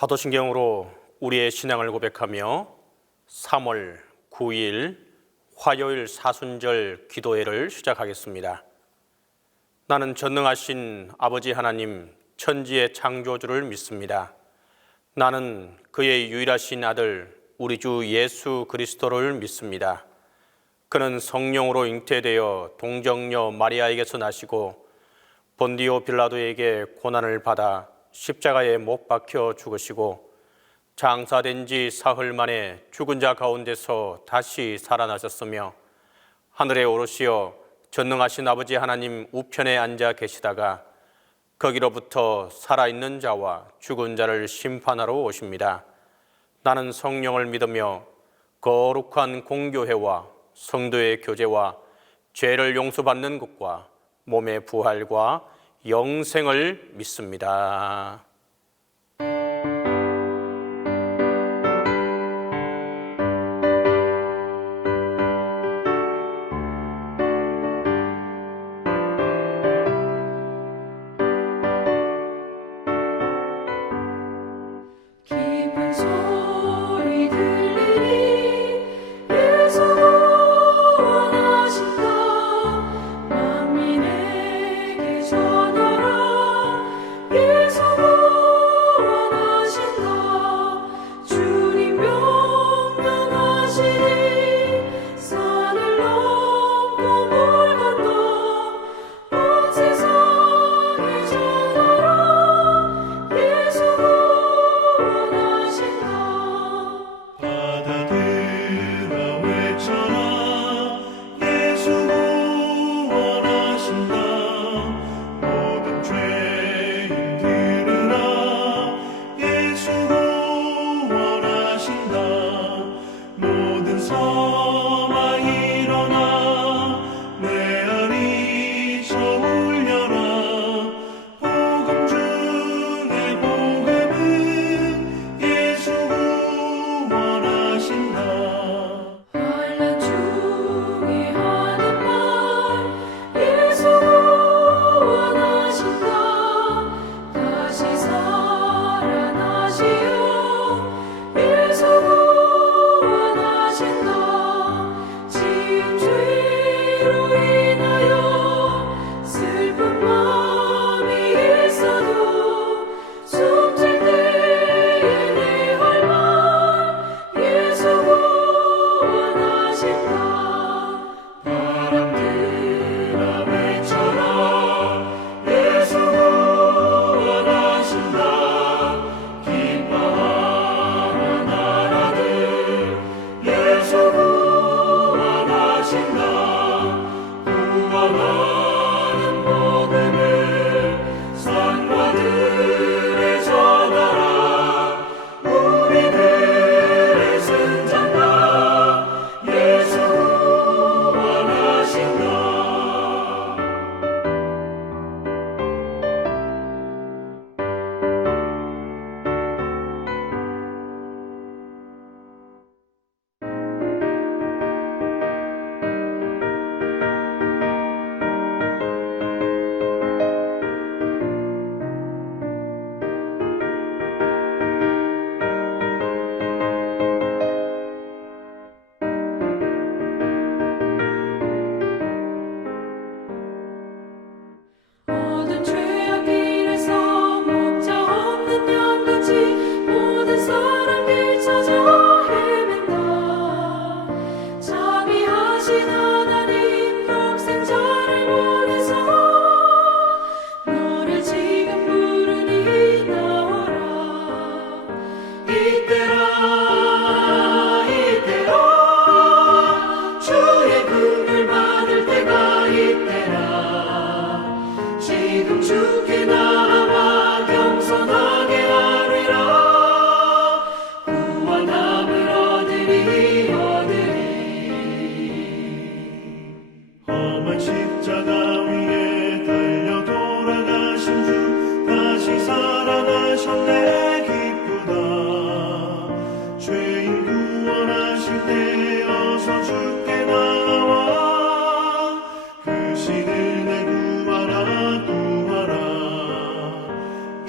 사도신경으로 우리의 신앙을 고백하며 3월 9일 화요일 사순절 기도회를 시작하겠습니다. 나는 전능하신 아버지 하나님 천지의 창조주를 믿습니다. 나는 그의 유일하신 아들 우리 주 예수 그리스도를 믿습니다. 그는 성령으로 잉태되어 동정녀 마리아에게서 나시고 본디오 빌라도에게 고난을 받아 십자가에 못 박혀 죽으시고 장사된 지 사흘 만에 죽은 자 가운데서 다시 살아나셨으며 하늘에 오르시어 전능하신 아버지 하나님 우편에 앉아 계시다가 거기로부터 살아있는 자와 죽은 자를 심판하러 오십니다. 나는 성령을 믿으며 거룩한 공교회와 성도의 교제와 죄를 용서받는 것과 몸의 부활과 영생을 믿습니다.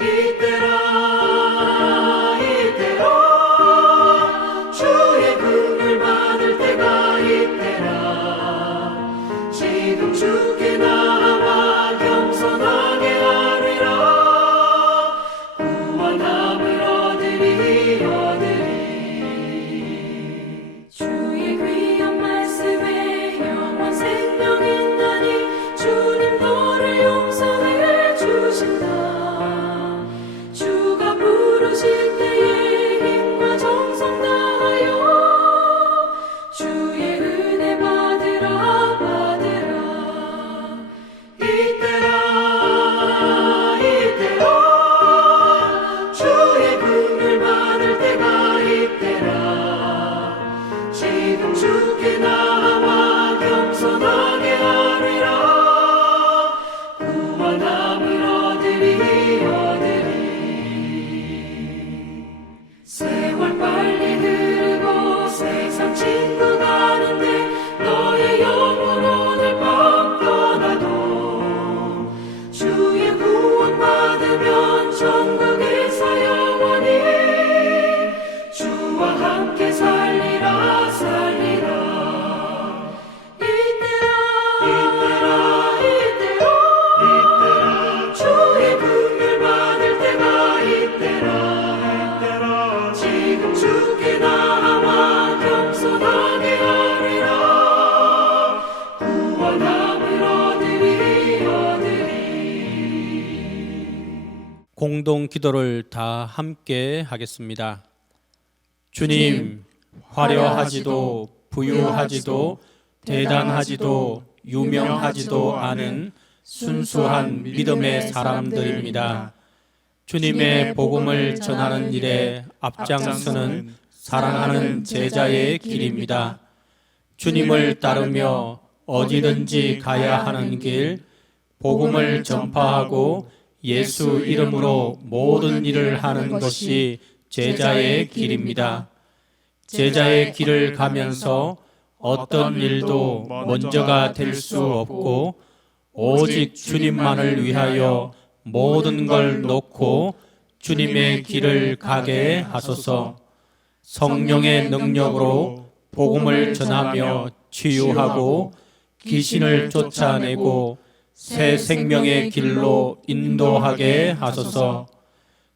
이때라 공동 기도를 다 함께 하겠습니다. 주님, 화려하지도 부유하지도 대단하지도 유명하지도 않은 순수한 믿음의 사람들입니다. 주님의 복음을 전하는 일에 앞장서는 사랑하는 제자의 길입니다. 주님을 따르며 어디든지 가야 하는 길, 복음을 전파하고 예수 이름으로 모든 일을 하는 것이 제자의 길입니다. 제자의 길을 가면서 어떤 일도 먼저가 될 수 없고 오직 주님만을 위하여 모든 걸 놓고 주님의 길을 가게 하소서. 성령의 능력으로 복음을 전하며 치유하고 귀신을 쫓아내고 새 생명의 길로 인도하게 하소서.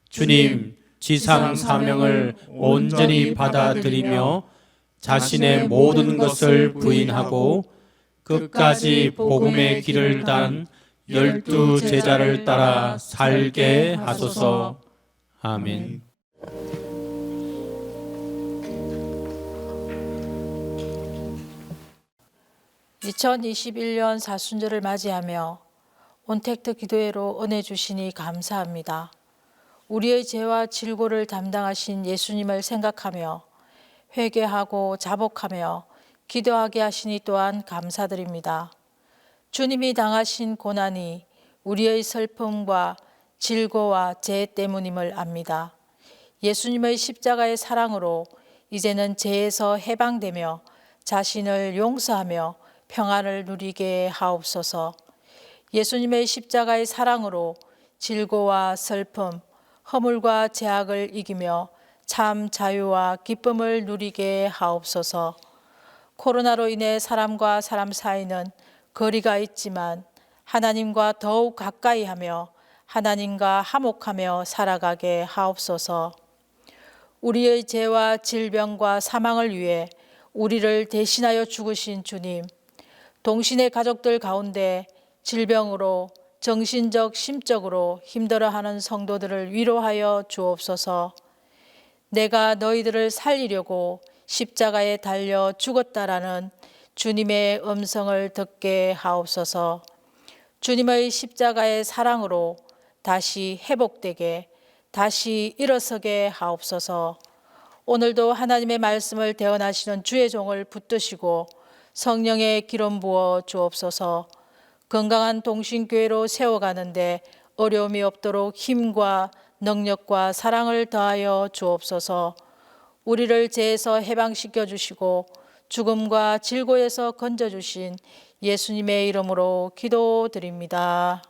주님, 지상 사명을 온전히 받아들이며 자신의 모든 것을 부인하고 끝까지 복음의 길을 단 12 제자를 따라 살게 하소서. 아멘. (2021년) 사순절을 맞이하며 온택트 기도회로 은혜 주시니 감사합니다. 우리의 죄와 질고를 담당하신 예수님을 생각하며 회개하고 자복하며 기도하게 하시니 또한 감사드립니다. 주님이 당하신 고난이 우리의 슬픔과 질고와 죄 때문임을 압니다. 예수님의 십자가의 사랑으로 이제는 죄에서 해방되며 자신을 용서하며 평안을 누리게 하옵소서. 예수님의 십자가의 사랑으로 질고와 슬픔, 허물과 죄악을 이기며 참 자유와 기쁨을 누리게 하옵소서. 코로나로 인해 사람과 사람 사이는 거리가 있지만 하나님과 더욱 가까이 하며 하나님과 화목하며 살아가게 하옵소서. 우리의 죄와 질병과 사망을 위해 우리를 대신하여 죽으신 주님, 동신의 가족들 가운데 질병으로 정신적, 심적으로 힘들어하는 성도들을 위로하여 주옵소서. 내가 너희들을 살리려고 십자가에 달려 죽었다라는 주님의 음성을 듣게 하옵소서. 주님의 십자가의 사랑으로 다시 회복되게, 다시 일어서게 하옵소서. 오늘도 하나님의 말씀을 대언하시는 주의 종을 붙드시고 성령의 기름 부어 주옵소서. 건강한 동신교회로 세워가는데 어려움이 없도록 힘과 능력과 사랑을 더하여 주옵소서. 우리를 죄에서 해방시켜 주시고 죽음과 질고에서 건져주신 예수님의 이름으로 기도드립니다.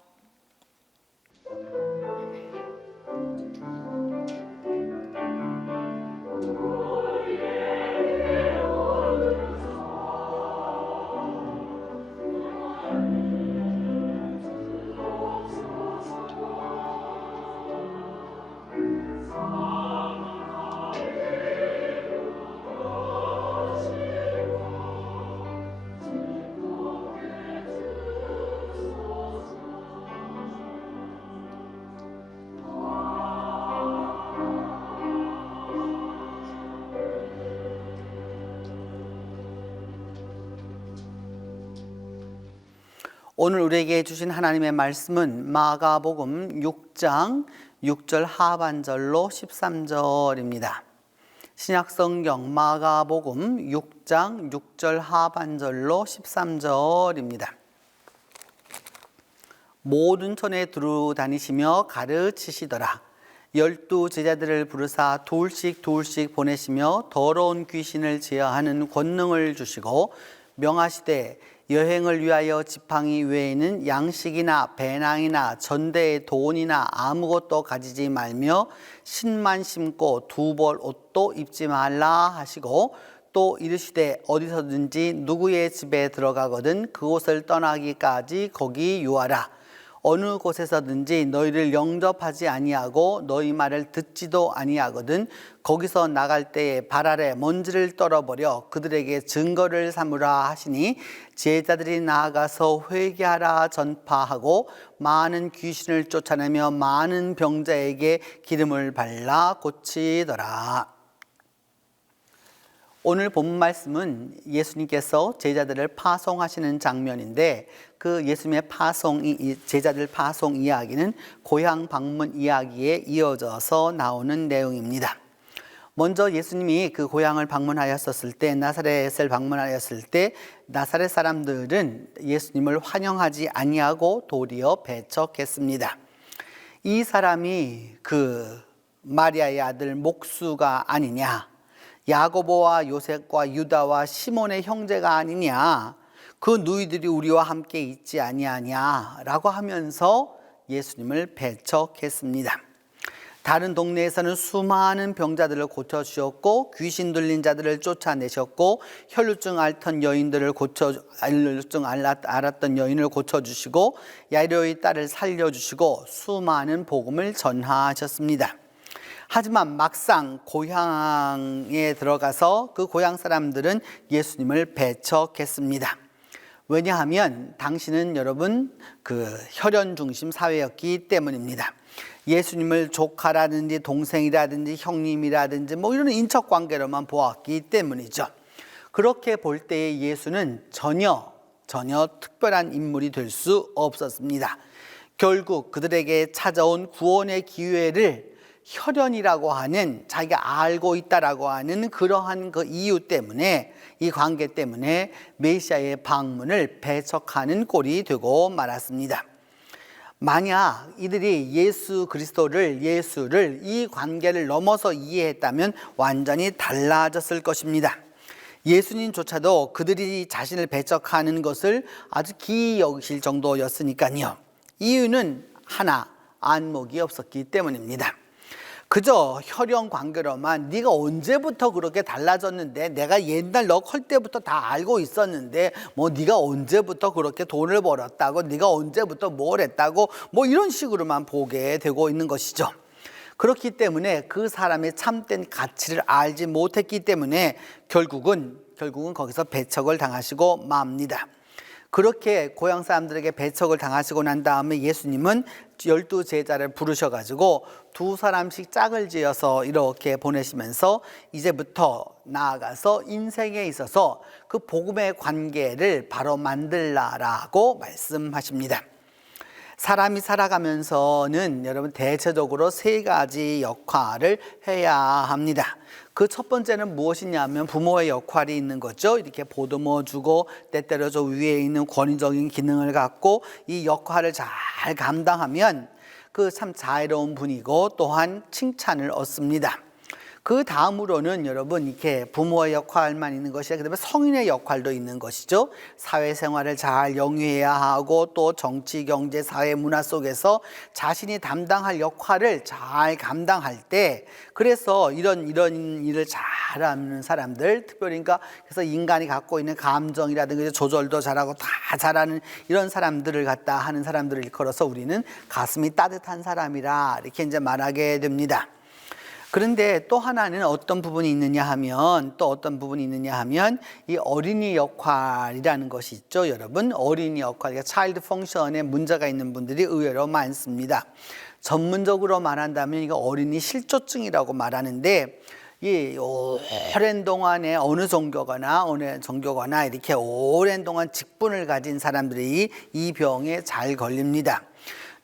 오늘 우리에게 주신 하나님의 말씀은 마가복음 6장 6절 하반절로 13절입니다. 신약성경 마가복음 6장 6절 하반절로 13절입니다. 모든 촌에 두루 다니시며 가르치시더라. 12 제자들을 부르사 둘씩 보내시며 더러운 귀신을 제어하는 권능을 주시고 명하시되 여행을 위하여 지팡이 외에는 양식이나 배낭이나 전대의 돈이나 아무것도 가지지 말며 신만 신고 2벌 옷도 입지 말라 하시고 또 이르시되 어디서든지 누구의 집에 들어가거든 그곳을 떠나기까지 거기 유하라. 어느 곳에서든지 너희를 영접하지 아니하고 너희 말을 듣지도 아니하거든 거기서 나갈 때에 발 아래 먼지를 떨어버려 그들에게 증거를 삼으라 하시니 제자들이 나아가서 회개하라 전파하고 많은 귀신을 쫓아내며 많은 병자에게 기름을 발라 고치더라. 오늘 본 말씀은 예수님께서 제자들을 파송하시는 장면인데 그 예수님의 제자들 파송 이야기는 고향 방문 이야기에 이어져서 나오는 내용입니다. 먼저 예수님이 그 고향을 방문하였었을 때, 나사렛을 방문하였을 때 나사렛 사람들은 예수님을 환영하지 아니하고 도리어 배척했습니다. 이 사람이 그 마리아의 아들 목수가 아니냐, 야고보와 요셉과 유다와 시몬의 형제가 아니냐, 그 누이들이 우리와 함께 있지 아니하냐라고 하면서 예수님을 배척했습니다. 다른 동네에서는 수많은 병자들을 고쳐주셨고 귀신 들린 자들을 쫓아내셨고 혈루증 앓던 여인들을 앓았던 여인을 고쳐주시고 야이로의 딸을 살려주시고 수많은 복음을 전하셨습니다. 하지만 막상 고향에 들어가서 그 고향 사람들은 예수님을 배척했습니다. 왜냐하면 당시는 여러분 그 혈연 중심 사회였기 때문입니다. 예수님을 조카라든지 동생이라든지 형님이라든지 뭐 이런 인척 관계로만 보았기 때문이죠. 그렇게 볼 때에 예수는 전혀 특별한 인물이 될 수 없었습니다. 결국 그들에게 찾아온 구원의 기회를 혈연이라고 하는, 자기가 알고 있다라고 하는 그러한 그 이유 때문에, 이 관계 때문에 메시아의 방문을 배척하는 꼴이 되고 말았습니다. 만약 이들이 예수를 이 관계를 넘어서 이해했다면 완전히 달라졌을 것입니다. 예수님조차도 그들이 자신을 배척하는 것을 아주 기이 여기실 정도였으니까요. 이유는 하나, 안목이 없었기 때문입니다. 그저 혈연 관계로만 네가 언제부터 그렇게 달라졌는데, 내가 옛날 너 클 때부터 다 알고 있었는데 뭐 네가 언제부터 그렇게 돈을 벌었다고, 네가 언제부터 뭘 했다고, 뭐 이런 식으로만 보게 되고 있는 것이죠. 그렇기 때문에 그 사람의 참된 가치를 알지 못했기 때문에 결국은 거기서 배척을 당하시고 맙니다. 그렇게 고향 사람들에게 배척을 당하시고 난 다음에 예수님은 12 제자를 부르셔가지고 2 사람씩 짝을 지어서 이렇게 보내시면서 이제부터 나아가서 인생에 있어서 그 복음의 관계를 바로 만들라라고 말씀하십니다. 사람이 살아가면서는 여러분 대체적으로 3가지 역할을 해야 합니다. 그 첫 번째는 무엇이냐면 부모의 역할이 있는 거죠. 이렇게 보듬어 주고 때때로 저 위에 있는 권위적인 기능을 갖고 이 역할을 잘 감당하면 그 참 자애로운 분이고 또한 칭찬을 얻습니다. 그 다음으로는 여러분 이렇게 부모의 역할만 있는 것이 아니라 그다음에 성인의 역할도 있는 것이죠. 사회생활을 잘 영위해야 하고 또 정치, 경제, 사회, 문화 속에서 자신이 담당할 역할을 잘 감당할 때, 그래서 이런 일을 잘하는 사람들, 특별히 그래서 인간이 갖고 있는 감정이라든가 조절도 잘하고 다 잘하는 이런 사람들을 갖다 하는 사람들을 일컬어서 우리는 가슴이 따뜻한 사람이라 이렇게 이제 말하게 됩니다. 그런데 또 하나는 어떤 부분이 있느냐 하면 이 어린이 역할이라는 것이 있죠. 여러분, 어린이 역할, 차일드 펑션에 문제가 있는 분들이 의외로 많습니다. 전문적으로 말한다면 이거 어린이 실조증이라고 말하는데, 이 오랜 동안에 어느 종교거나 이렇게 오랜 동안 직분을 가진 사람들이 이 병에 잘 걸립니다.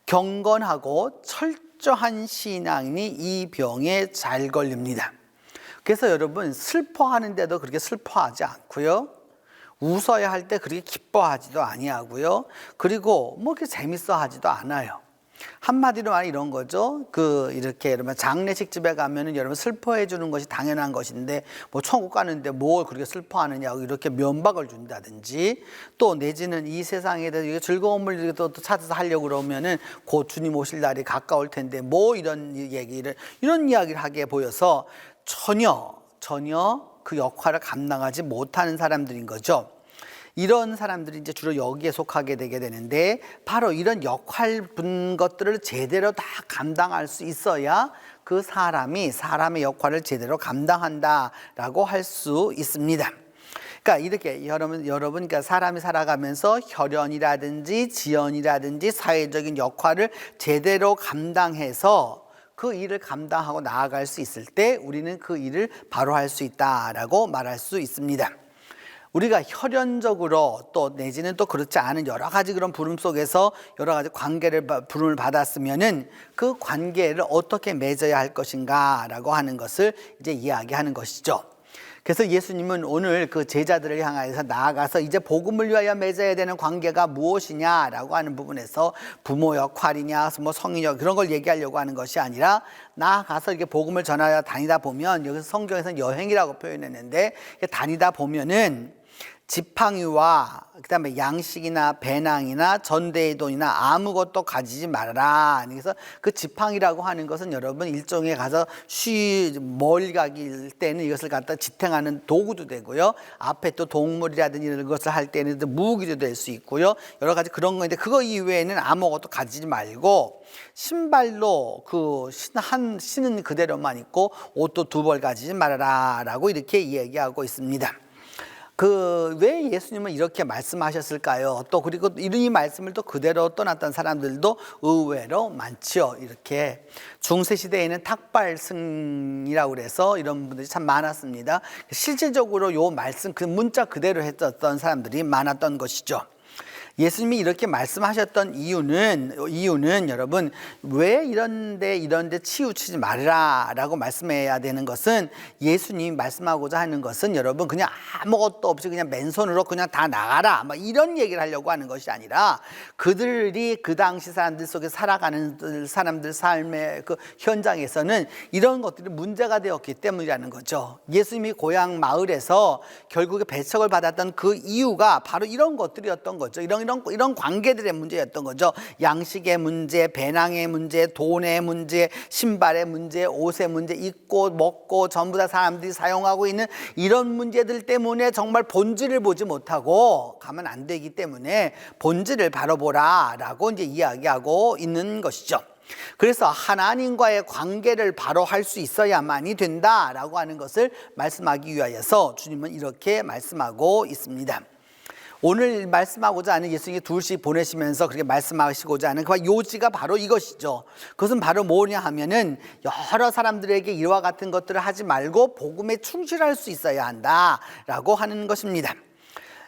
경건하고 철저한 신앙인이 이 병에 잘 걸립니다. 그래서 여러분, 슬퍼하는데도 그렇게 슬퍼하지 않고요, 웃어야 할 때 그렇게 기뻐하지도 아니하고요, 그리고 뭐 그렇게 재밌어 하지도 않아요. 한마디로 말하면 이런 거죠. 이렇게 여러분 장례식 집에 가면은 여러분 슬퍼해 주는 것이 당연한 것인데, 뭐 천국 가는데 뭘 그렇게 슬퍼하느냐고 이렇게 면박을 준다든지, 또 내지는 이 세상에 대해서 즐거움을 또 찾아서 하려고 그러면은 곧 주님 오실 날이 가까울 텐데 뭐 이런 이야기를 하게 보여서 전혀 그 역할을 감당하지 못하는 사람들인 거죠. 이런 사람들이 이제 주로 여기에 속하게 되게 되는데, 바로 이런 역할 분 것들을 제대로 다 감당할 수 있어야 그 사람이 사람의 역할을 제대로 감당한다라고 할 수 있습니다. 그러니까 이렇게 여러분 그러니까 사람이 살아가면서 혈연이라든지 지연이라든지 사회적인 역할을 제대로 감당해서 그 일을 감당하고 나아갈 수 있을 때 우리는 그 일을 바로 할 수 있다라고 말할 수 있습니다. 우리가 혈연적으로 또 내지는 또 그렇지 않은 여러 가지 그런 부름 속에서 여러 가지 부름을 받았으면은 그 관계를 어떻게 맺어야 할 것인가라고 하는 것을 이제 이야기하는 것이죠. 그래서 예수님은 오늘 그 제자들을 향해서 나아가서 이제 복음을 위하여 맺어야 되는 관계가 무엇이냐라고 하는 부분에서 부모 역할이냐, 뭐 성인 역할 그런 걸 얘기하려고 하는 것이 아니라 나아가서 이렇게 복음을 전하여 다니다 보면, 여기서 성경에서는 여행이라고 표현했는데 다니다 보면은 지팡이와 그다음에 양식이나 배낭이나 전대의 돈이나 아무것도 가지지 말아라. 그래서 그 지팡이라고 하는 것은 여러분 일종의 가서 멀리 가길 때는 이것을 갖다 지탱하는 도구도 되고요. 앞에 또 동물이라든지 이런 것을 할 때는 무기도 될 수 있고요. 여러 가지 그런 건데, 그거 이외에는 아무것도 가지지 말고 신발로 신은 그대로만 입고 옷도 2벌 가지지 말아라라고 이렇게 얘기하고 있습니다. 왜 예수님은 이렇게 말씀하셨을까요? 또 그리고 이 말씀을 또 그대로 떠났던 사람들도 의외로 많지요. 이렇게 중세 시대에는 탁발승이라고 그래서 이런 분들이 참 많았습니다. 실질적으로 요 말씀 그 문자 그대로 했었던 사람들이 많았던 것이죠. 예수님이 이렇게 말씀하셨던 이유는 여러분, 왜 이런데 치우치지 말으라 라고 말씀해야 되는 것은, 예수님이 말씀하고자 하는 것은 여러분 그냥 아무것도 없이 그냥 맨손으로 그냥 다 나가라 막 이런 얘기를 하려고 하는 것이 아니라, 그들이 그 당시 사람들 속에 살아가는 사람들 삶의 그 현장에서는 이런 것들이 문제가 되었기 때문이라는 거죠. 예수님이 고향 마을에서 결국에 배척을 받았던 그 이유가 바로 이런 것들이었던 거죠. 이런 관계들의 문제였던 거죠. 양식의 문제, 배낭의 문제, 돈의 문제, 신발의 문제, 옷의 문제, 입고 먹고 전부 다 사람들이 사용하고 있는 이런 문제들 때문에 정말 본질을 보지 못하고 가면 안 되기 때문에 본질을 바로 보라라고 이제 이야기하고 있는 것이죠. 그래서 하나님과의 관계를 바로 할 수 있어야만이 된다라고 하는 것을 말씀하기 위하여서 주님은 이렇게 말씀하고 있습니다. 오늘 말씀하고자 하는, 예수님이 둘씩 보내시면서 그렇게 말씀하시고자 하는 그 요지가 바로 이것이죠. 그것은 바로 뭐냐 하면은, 여러 사람들에게 이와 같은 것들을 하지 말고 복음에 충실할 수 있어야 한다라고 하는 것입니다.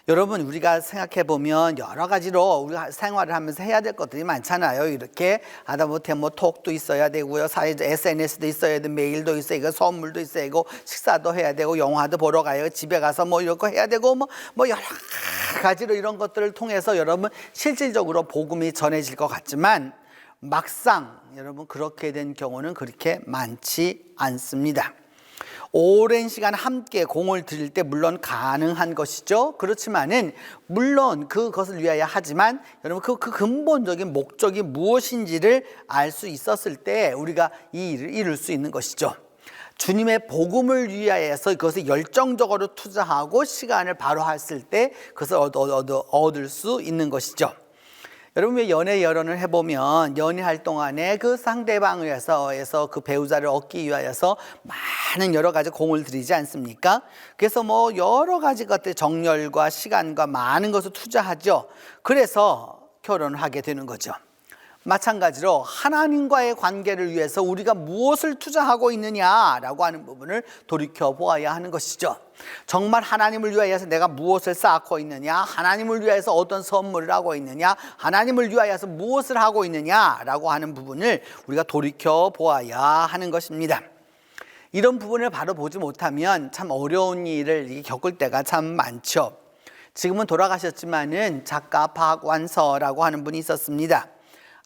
여러분, 우리가 생각해 보면 여러 가지로 우리가 생활을 하면서 해야 될 것들이 많잖아요. 이렇게 하다못해 뭐 톡도 있어야 되고요, 사회적 SNS도 있어야 되고, 메일도 있어야 되고, 선물도 있어야 되고, 식사도 해야 되고, 영화도 보러 가요, 집에 가서 뭐 이런 거 해야 되고, 뭐 여러 가지로 이런 것들을 통해서 여러분 실질적으로 복음이 전해질 것 같지만, 막상 여러분 그렇게 된 경우는 그렇게 많지 않습니다. 오랜 시간 함께 공을 들일 때 물론 가능한 것이죠. 그렇지만은 물론 그것을 위하여 하지만, 여러분 그 근본적인 목적이 무엇인지를 알 수 있었을 때 우리가 이 일을 이룰 수 있는 것이죠. 주님의 복음을 위하여서 그것을 열정적으로 투자하고 시간을 바로 했을 때 그것을 얻을 수 있는 것이죠. 여러분, 왜 연애 결혼을 해보면 연애할 동안에 그 상대방을 위해서 그 배우자를 얻기 위하여서 많은 여러 가지 공을 들이지 않습니까? 그래서 뭐 여러 가지 것들, 정열과 시간과 많은 것을 투자하죠. 그래서 결혼을 하게 되는 거죠. 마찬가지로 하나님과의 관계를 위해서 우리가 무엇을 투자하고 있느냐라고 하는 부분을 돌이켜 보아야 하는 것이죠. 정말 하나님을 위하여서 내가 무엇을 쌓고 있느냐, 하나님을 위하여서 어떤 선물을 하고 있느냐, 하나님을 위하여서 무엇을 하고 있느냐라고 하는 부분을 우리가 돌이켜 보아야 하는 것입니다. 이런 부분을 바로 보지 못하면 참 어려운 일을 겪을 때가 참 많죠. 지금은 돌아가셨지만은 작가 박완서라고 하는 분이 있었습니다.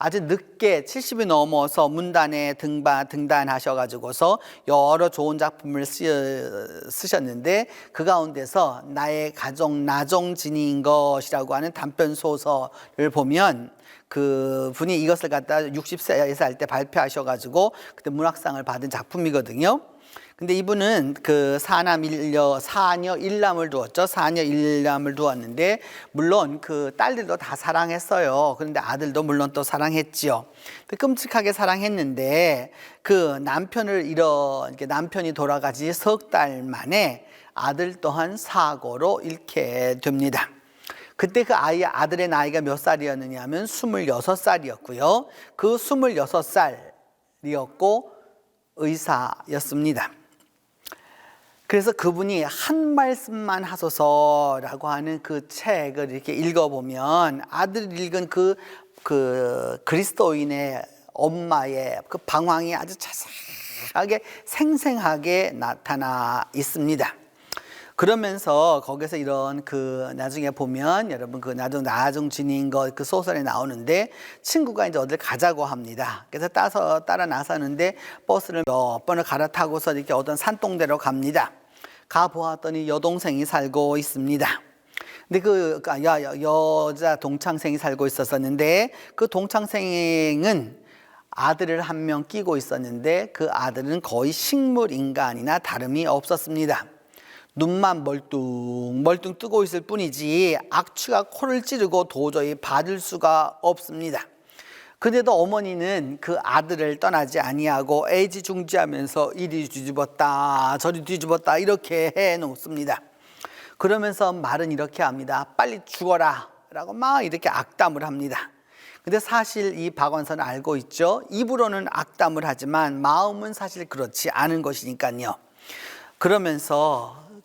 아주 늦게 70이 넘어서 문단에 등단하셔가지고서 여러 좋은 작품을 쓰셨는데, 그 가운데서 나의 가족 나종진인 것이라고 하는 단편 소설을 보면, 그 분이 이것을 갖다 60세 할 때 발표하셔가지고 그때 문학상을 받은 작품이거든요. 근데 이분은 그 사녀 일남을 두었죠. 사녀 일남을 두었는데 물론 그 딸들도 다 사랑했어요. 그런데 아들도 물론 또 사랑했지요. 끔찍하게 사랑했는데 그 남편이 돌아가지 석 달 만에 아들 또한 사고로 잃게 됩니다. 그때 그 아들의 나이가 몇 살이었느냐 하면 26살이었고요. 그 26살이었고 의사였습니다. 그래서 그분이 한 말씀만 하소서라고 하는 그 책을 이렇게 읽어보면 아들이 읽은 그 그리스도인의 엄마의 그 방황이 아주 자세하게 생생하게 나타나 있습니다. 그러면서 거기서 이런 그 나중에 보면 여러분 그 나중 지닌 거 그 소설에 나오는데 친구가 이제 어딜 가자고 합니다. 그래서 따라 나서는데 버스를 몇 번을 갈아타고서 이렇게 어떤 산동대로 갑니다. 가 보았더니 여동생이 살고 있습니다. 근데 그 여자 동창생이 살고 있었는데 그 동창생은 아들을 한 명 끼고 있었는데 그 아들은 거의 식물 인간이나 다름이 없었습니다. 눈만 멀뚱멀뚱 뜨고 있을 뿐이지 악취가 코를 찌르고 도저히 받을 수가 없습니다. 그런데도 어머니는 그 아들을 떠나지 아니하고 애지중지하면서 이리 뒤집었다 저리 뒤집었다 이렇게 해놓습니다. 그러면서 말은 이렇게 합니다. 빨리 죽어라 라고 막 이렇게 악담을 합니다. 근데 사실 이 박원선은 알고 있죠. 입으로는 악담을 하지만 마음은 사실 그렇지 않은 것이니까요.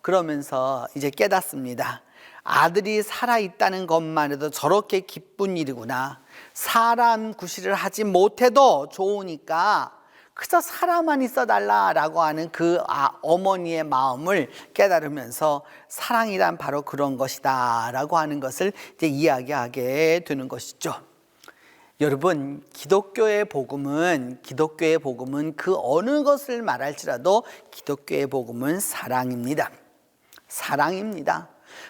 그러면서 이제 깨닫습니다. 아들이 살아있다는 것만 해도 저렇게 기쁜 일이구나. 사람 구실을 하지 못해도 좋으니까 그저 사람만 있어달라라고 하는 그 어머니의 마음을 깨달으면서 사랑이란 바로 그런 것이다 라고 하는 것을 이제 이야기하게 되는 것이죠. 여러분, 기독교의 복음은 그 어느 것을 말할지라도 기독교의 복음은 사랑입니다. 사랑입니다.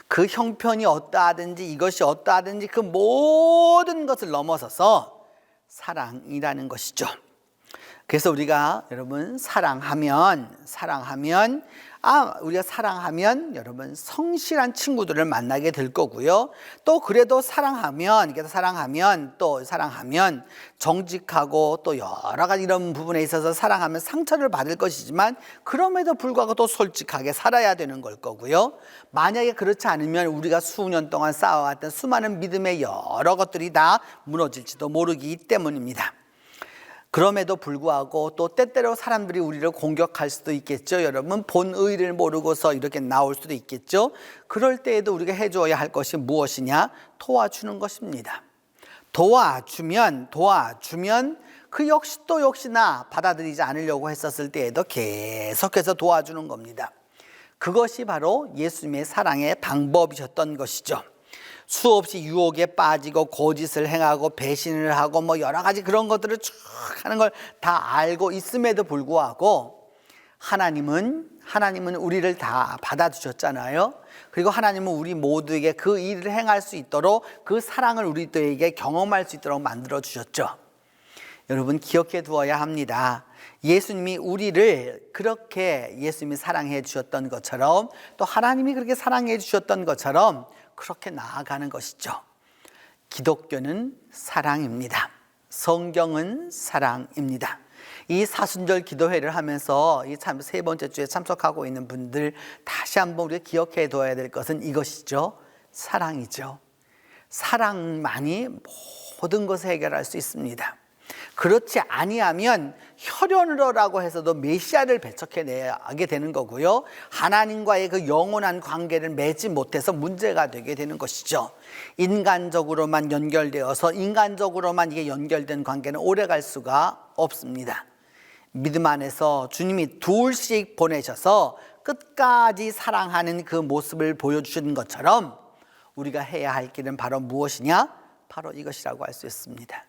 그 형편이 어떠하든지 이것이 어떠하든지 그 모든 것을 넘어서서 사랑이라는 것이죠. 그래서 우리가 여러분 우리가 사랑하면 여러분 성실한 친구들을 만나게 될 거고요. 또 그래도 사랑하면 정직하고 또 여러 가지 이런 부분에 있어서 사랑하면 상처를 받을 것이지만 그럼에도 불구하고 또 솔직하게 살아야 되는 걸 거고요. 만약에 그렇지 않으면 우리가 수년 동안 쌓아왔던 수많은 믿음의 여러 것들이 다 무너질지도 모르기 때문입니다. 그럼에도 불구하고 또 때때로 사람들이 우리를 공격할 수도 있겠죠. 여러분 본의를 모르고서 이렇게 나올 수도 있겠죠. 그럴 때에도 우리가 해줘야 할 것이 무엇이냐? 도와주는 것입니다. 도와주면 그 역시나 받아들이지 않으려고 했었을 때에도 계속해서 도와주는 겁니다. 그것이 바로 예수님의 사랑의 방법이셨던 것이죠. 수없이 유혹에 빠지고 거짓을 행하고 배신을 하고 뭐 여러 가지 그런 것들을 쭉 하는 걸 다 알고 있음에도 불구하고 하나님은 우리를 다 받아주셨잖아요. 그리고 하나님은 우리 모두에게 그 일을 행할 수 있도록 그 사랑을 우리들에게 경험할 수 있도록 만들어 주셨죠. 여러분 기억해 두어야 합니다. 예수님이 우리를 그렇게 예수님이 사랑해 주셨던 것처럼 또 하나님이 그렇게 사랑해 주셨던 것처럼 그렇게 나아가는 것이죠. 기독교는 사랑입니다. 성경은 사랑입니다. 이 사순절 기도회를 하면서 이 세 번째 주에 참석하고 있는 분들 다시 한번 우리가 기억해 둬야 될 것은 이것이죠. 사랑이죠. 사랑만이 모든 것을 해결할 수 있습니다. 그렇지 아니하면 혈연으로라고 해서도 메시아를 배척해내게 되는 거고요. 하나님과의 그 영원한 관계를 맺지 못해서 문제가 되게 되는 것이죠. 인간적으로만 연결되어서 인간적으로만 이게 연결된 관계는 오래갈 수가 없습니다. 믿음 안에서 주님이 둘씩 보내셔서 끝까지 사랑하는 그 모습을 보여주신 것처럼 우리가 해야 할 길은 바로 무엇이냐? 바로 이것이라고 할 수 있습니다.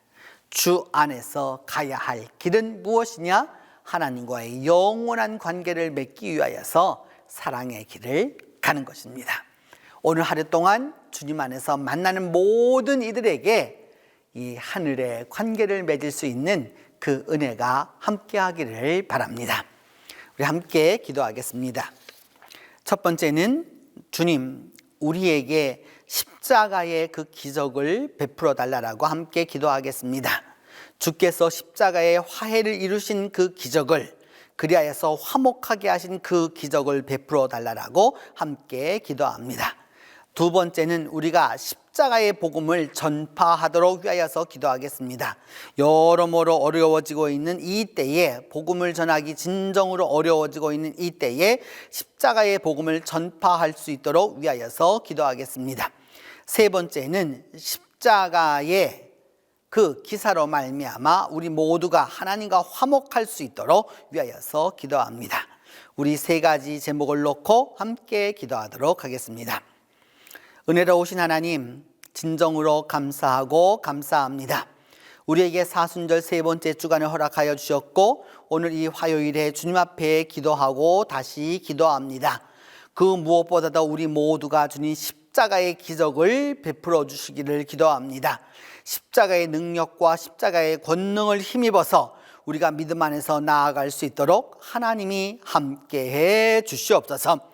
주 안에서 가야 할 길은 무엇이냐? 하나님과의 영원한 관계를 맺기 위하여서 사랑의 길을 가는 것입니다. 오늘 하루 동안 주님 안에서 만나는 모든 이들에게 이 하늘의 관계를 맺을 수 있는 그 은혜가 함께하기를 바랍니다. 우리 함께 기도하겠습니다. 첫 번째는 주님, 우리에게 십자가의 그 기적을 베풀어 달라고 함께 기도하겠습니다. 주께서 십자가의 화해를 이루신 그 기적을, 그리하여서 화목하게 하신 그 기적을 베풀어 달라고 함께 기도합니다. 두 번째는 우리가 십자가의 복음을 전파하도록 위하여서 기도하겠습니다. 여러모로 어려워지고 있는 이 때에, 복음을 전하기 진정으로 어려워지고 있는 이 때에 십자가의 복음을 전파할 수 있도록 위하여서 기도하겠습니다. 세 번째는 십자가의 그 기사로 말미암아 우리 모두가 하나님과 화목할 수 있도록 위하여서 기도합니다. 우리 세 가지 제목을 놓고 함께 기도하도록 하겠습니다. 은혜로우신 하나님, 진정으로 감사하고 감사합니다. 우리에게 사순절 세 번째 주간을 허락하여 주셨고, 오늘 이 화요일에 주님 앞에 기도하고 다시 기도합니다. 그 무엇보다도 우리 모두가 주님 십자가의 기적을 베풀어 주시기를 기도합니다. 십자가의 능력과 십자가의 권능을 힘입어서 우리가 믿음 안에서 나아갈 수 있도록 하나님이 함께해 주시옵소서.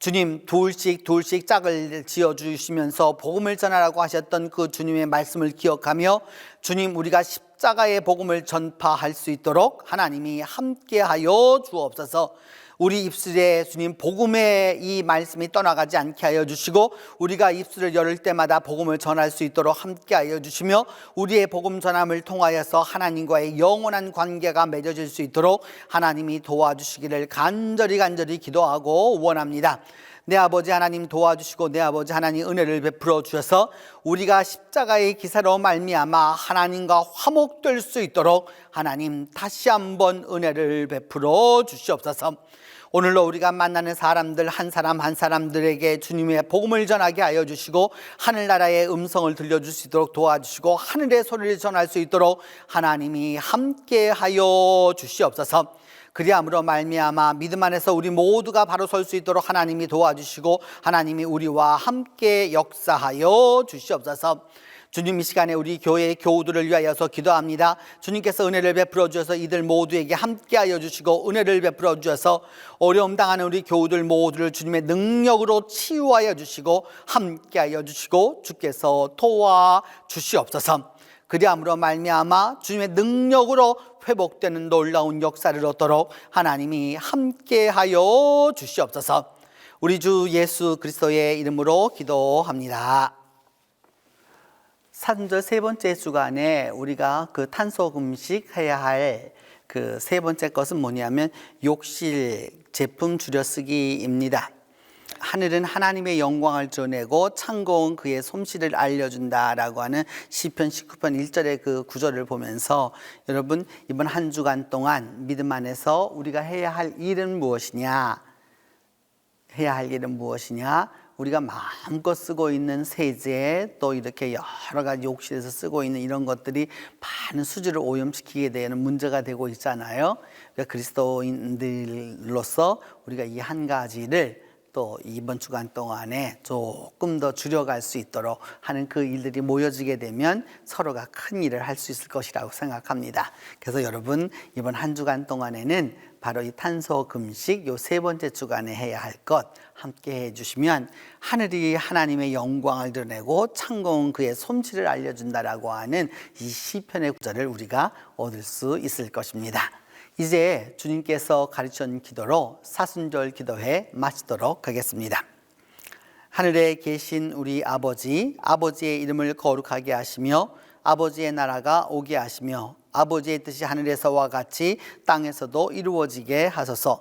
주님, 둘씩 짝을 지어주시면서 복음을 전하라고 하셨던 그 주님의 말씀을 기억하며, 주님, 우리가 십자가의 복음을 전파할 수 있도록 하나님이 함께하여 주옵소서. 우리 입술에 주님 복음의 이 말씀이 떠나가지 않게 하여 주시고, 우리가 입술을 열을 때마다 복음을 전할 수 있도록 함께 하여 주시며, 우리의 복음 전함을 통하여서 하나님과의 영원한 관계가 맺어질 수 있도록 하나님이 도와주시기를 간절히 기도하고 원합니다. 내 아버지 하나님 도와주시고, 내 아버지 하나님 은혜를 베풀어 주셔서 우리가 십자가의 기사로 말미암아 하나님과 화목될 수 있도록 하나님 다시 한번 은혜를 베풀어 주시옵소서. 오늘로 우리가 만나는 사람들 한 사람 한 사람들에게 주님의 복음을 전하게 하여 주시고, 하늘나라의 음성을 들려줄 수 있도록 도와주시고, 하늘의 소리를 전할 수 있도록 하나님이 함께 하여 주시옵소서. 그리함으로 말미암아 믿음 안에서 우리 모두가 바로 설 수 있도록 하나님이 도와주시고, 하나님이 우리와 함께 역사하여 주시옵소서. 주님, 이 시간에 우리 교회의 교우들을 위하여서 기도합니다. 주님께서 은혜를 베풀어 주셔서 이들 모두에게 함께하여 주시고, 은혜를 베풀어 주셔서 어려움 당하는 우리 교우들 모두를 주님의 능력으로 치유하여 주시고, 함께하여 주시고, 주께서 도와 주시옵소서. 그리함으로 말미암아 주님의 능력으로 회복되는 놀라운 역사를 얻도록 하나님이 함께하여 주시옵소서. 우리 주 예수 그리스도의 이름으로 기도합니다. 사순절 세 번째 주간에 우리가 그 탄소금식 해야 할 그 세 번째 것은 뭐냐면 욕실 제품 줄여쓰기입니다. 하늘은 하나님의 영광을 드러내고 창고는 그의 솜씨를 알려준다라고 하는 시편 19편 1절의 그 구절을 보면서, 여러분, 이번 한 주간 동안 믿음 안에서 우리가 해야 할 일은 무엇이냐, 우리가 마음껏 쓰고 있는 세제, 또 이렇게 여러 가지 욕실에서 쓰고 있는 이런 것들이 많은 수지를 오염시키게 되는 문제가 되고 있잖아요. 그러니까 그리스도인들로서 우리가 이 한 가지를 또 이번 주간 동안에 조금 더 줄여갈 수 있도록 하는 그 일들이 모여지게 되면 서로가 큰 일을 할 수 있을 것이라고 생각합니다. 그래서 여러분, 이번 한 주간 동안에는 바로 이 탄소 금식 요 세 번째 주간에 해야 할 것 함께 해주시면, 하늘이 하나님의 영광을 드러내고 창공은 그의 솜씨를 알려준다라고 하는 이 시편의 구절을 우리가 얻을 수 있을 것입니다. 이제 주님께서 가르쳐준 기도로 사순절 기도회 마치도록 하겠습니다. 하늘에 계신 우리 아버지, 아버지의 이름을 거룩하게 하시며 아버지의 나라가 오게 하시며 아버지의 뜻이 하늘에서와 같이 땅에서도 이루어지게 하소서.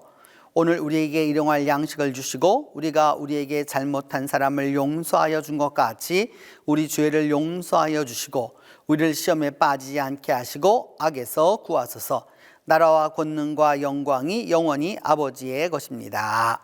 오늘 우리에게 일용할 양식을 주시고, 우리가 우리에게 잘못한 사람을 용서하여 준 것 같이 우리 죄를 용서하여 주시고, 우리를 시험에 빠지지 않게 하시고 악에서 구하소서. 나라와 권능과 영광이 영원히 아버지의 것입니다.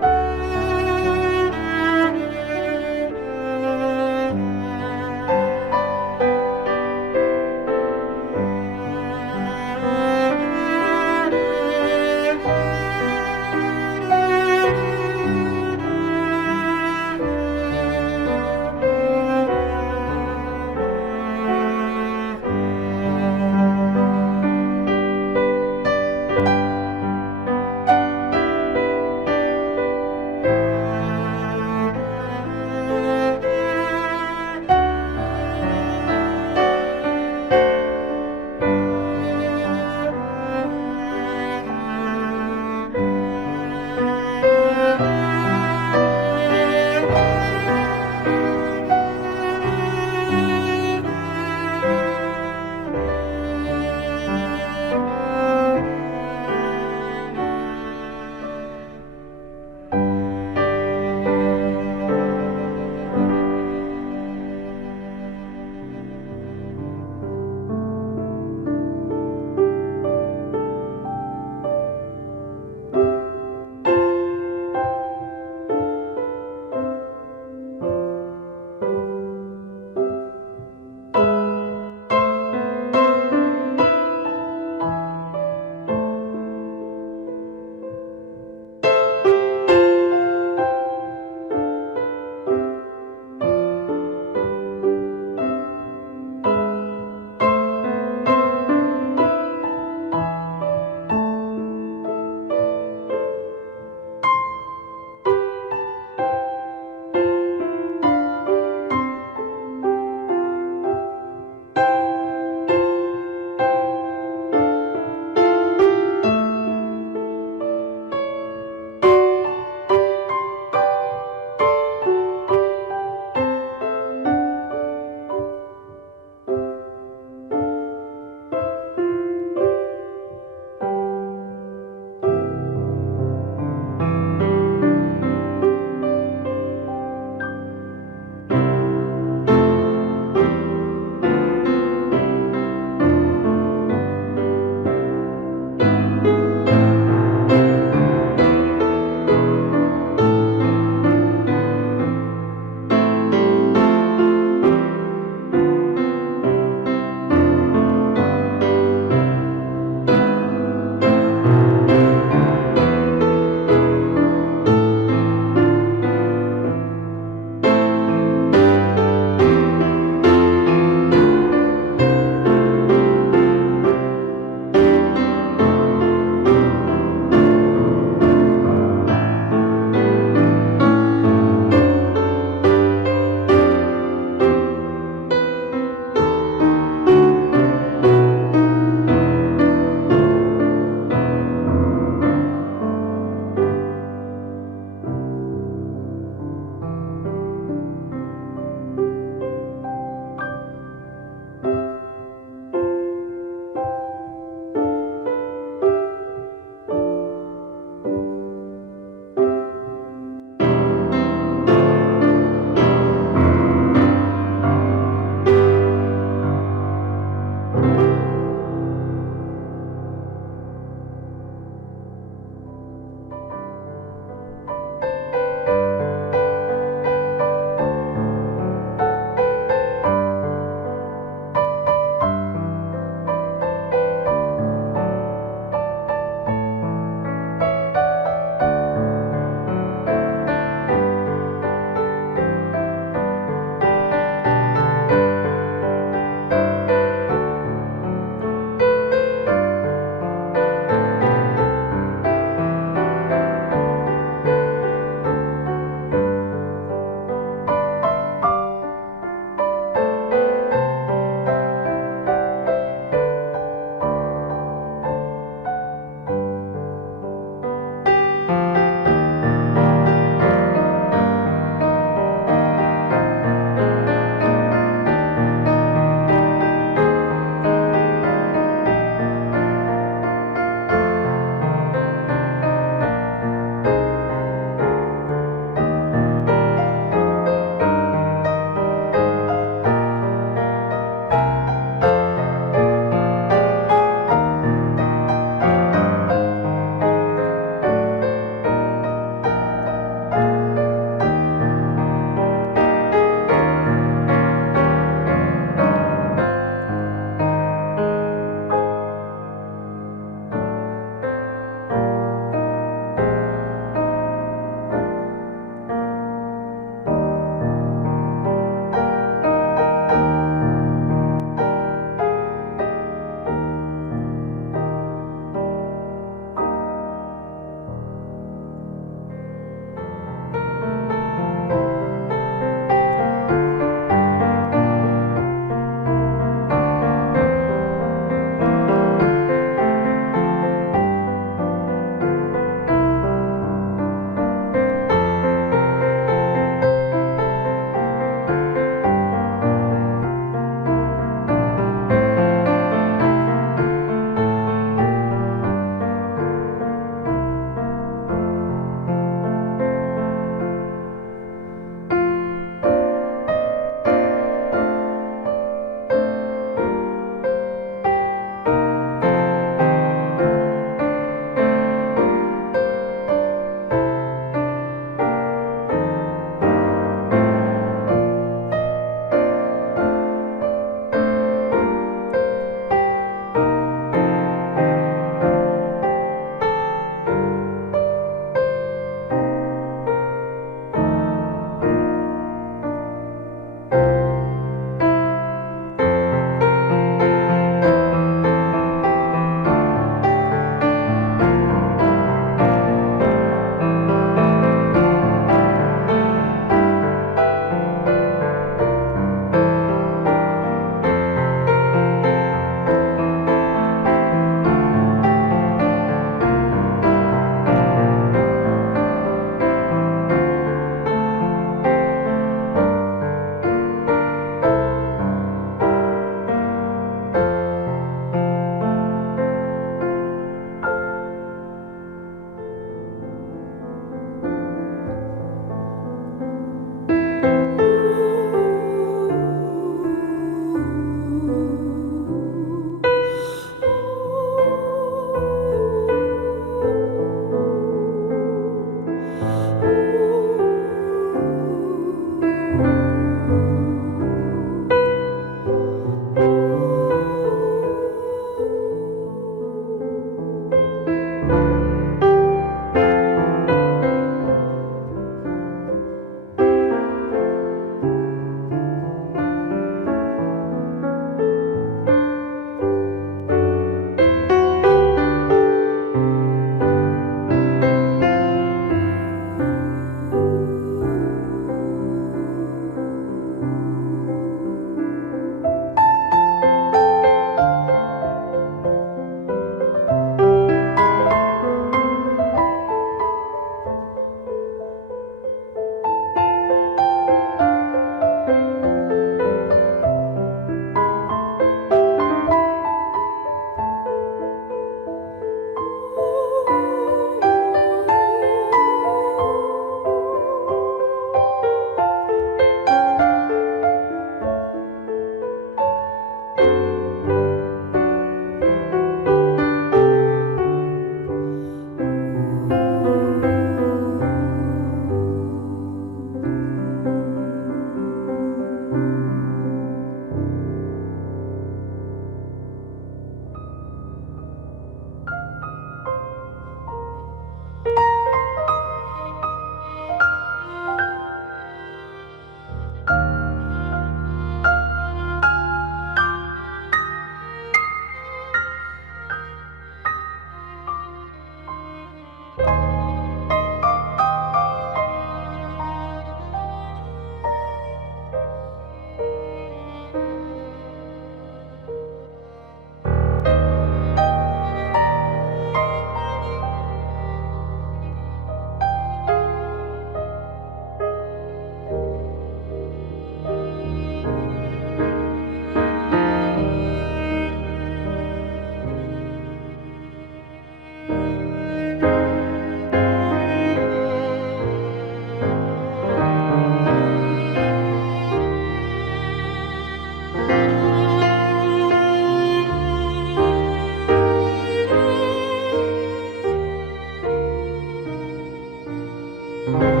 주님.